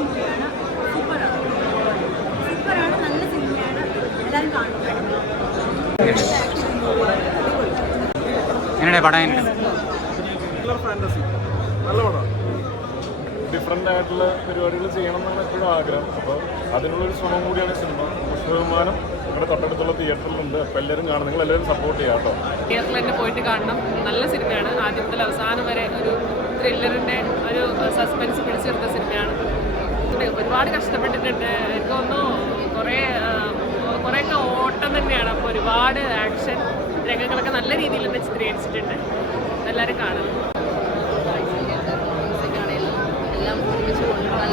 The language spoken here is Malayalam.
മൂവിയാണ്. സൂപ്പറാണ്, നല്ല സിനിമയാണ്, എല്ലാവരും കാണും. എങ്ങനെ പടം? ഫാന്റസി നല്ല പടമാണ്. ഡിഫറെൻ്റ് ആയിട്ടുള്ള പരിപാടികൾ ചെയ്യണം എന്നാണ് എപ്പോഴും ആഗ്രഹം. അപ്പോൾ അതിനുള്ളൊരു ശ്രമം കൂടിയാണ് സിനിമ. പുഷ്പവിമാനം ഇവിടെ തൊട്ടടുത്തുള്ള തിയേറ്ററിലുണ്ട്. അപ്പോൾ എല്ലാവരും കാണും, നിങ്ങൾ എല്ലാവരും സപ്പോർട്ട് ചെയ്യാം കേട്ടോ. തിയേറ്ററിൽ തന്നെ പോയിട്ട് കാണണം. നല്ല സിനിമയാണ്. ആദ്യം മുതൽ അവസാനം വരെ ഒരു ത്രില്ലറിൻ്റെ ഒരു സസ്പെൻസ് പിടിച്ചെടുത്ത സിനിമയാണ്. ഒരുപാട് കഷ്ടപ്പെട്ടിട്ടുണ്ട്. എനിക്ക് തോന്നുന്നു കുറേയൊക്കെ ഓട്ടം തന്നെയാണ്. അപ്പോൾ ഒരുപാട് ആക്ഷൻ രംഗങ്ങളൊക്കെ നല്ല രീതിയിൽ തന്നെ ചിത്രീകരിച്ചിട്ടുണ്ട്. എല്ലാവരും കാണണം. എല്ലാം ഒരുമിച്ച് കൊണ്ടുപോകാൻ